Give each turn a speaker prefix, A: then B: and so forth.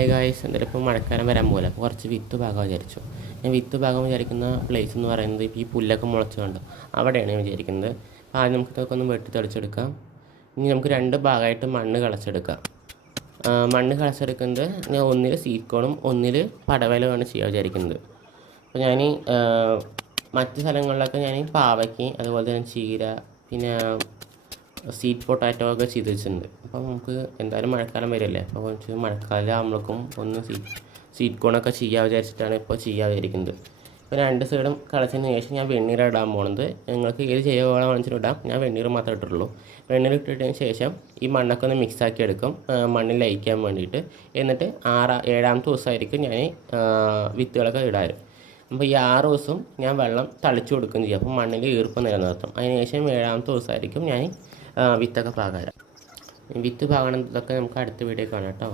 A: Hi guys എന്തായാലും ഇപ്പോൾ മഴക്കാലം വരാൻ പോലെ അപ്പോൾ കുറച്ച് വിത്ത് ഭാഗം വിചാരിച്ചു. ഞാൻ വിത്ത് ഭാഗം വിചാരിക്കുന്ന പ്ലേസ് എന്ന് പറയുന്നത് ഇപ്പോൾ ഈ പുല്ലൊക്കെ മുളച്ചുകൊണ്ട് അവിടെയാണ് ഞാൻ വിചാരിക്കുന്നത്. അപ്പോൾ ആദ്യം നമുക്ക് ഇതൊക്കെ ഒന്ന് വെട്ടി തെളിച്ചെടുക്കാം. ഇനി നമുക്ക് രണ്ട് ഭാഗമായിട്ട് മണ്ണ് കളച്ചെടുക്കാം. മണ്ണ് കളച്ചെടുക്കുന്നത് ഞാൻ ഒന്നിൽ സീക്കോണും ഒന്നിൽ പടവലുമാണ് ചെയ്യാൻ വിചാരിക്കുന്നത്. അപ്പോൾ ഞാൻ മറ്റ് സ്ഥലങ്ങളിലൊക്കെ ഞാൻ പാവയ്ക്ക് അതുപോലെ തന്നെ ചീര പിന്നെ സ്വീറ്റ് പൊട്ടാറ്റോ ഒക്കെ ചെയ്ത് വെച്ചിട്ടുണ്ട്. അപ്പോൾ നമുക്ക് എന്തായാലും മഴക്കാലം വരില്ലേ? അപ്പോൾ കുറച്ച് മഴക്കാലം ആകുമ്പോഴേക്കും ഒന്ന് സീറ്റ് സീറ്റ് കോണൊക്കെ ചെയ്യാൻ വിചാരിച്ചിട്ടാണ് ഇപ്പോൾ ചെയ്യാൻ വിചാരിക്കുന്നത്. ഇപ്പോൾ രണ്ട് സൈഡും കളച്ചതിന് ശേഷം ഞാൻ വെണ്ണീർ ഇടാൻ പോകുന്നത് നിങ്ങൾക്ക് ഏത് ജൈവവളം വാങ്ങിച്ചിട്ട് ഇടാം. ഞാൻ വെണ്ണീർ മാത്രമേ ഇട്ടിട്ടുള്ളൂ. വെണ്ണീർ ഇട്ടിട്ടതിന് ശേഷം ഈ മണ്ണൊക്കെ ഒന്ന് മിക്സ് ആക്കി എടുക്കും. മണ്ണിൽ ലയിക്കാൻ വേണ്ടിയിട്ട്. എന്നിട്ട് ആറാ ഏഴാമത്തെ ദിവസമായിരിക്കും ഞാൻ വിത്തുകളൊക്കെ ഇടാറ്. അപ്പോൾ ഈ ആറ് ദിവസവും ഞാൻ വെള്ളം തളിച്ചു കൊടുക്കുകയും ചെയ്യും. അപ്പോൾ മണ്ണിൽ ഈർപ്പം നിലനിർത്തും. അതിനുശേഷം ഏഴാമത്തെ ദിവസമായിരിക്കും ഞാൻ വിത്തൊക്കെ പാകാരം വിത്ത് പാകണതൊക്കെ നമുക്ക് അടുത്ത വീഡിയോ കാണാം കേട്ടോ.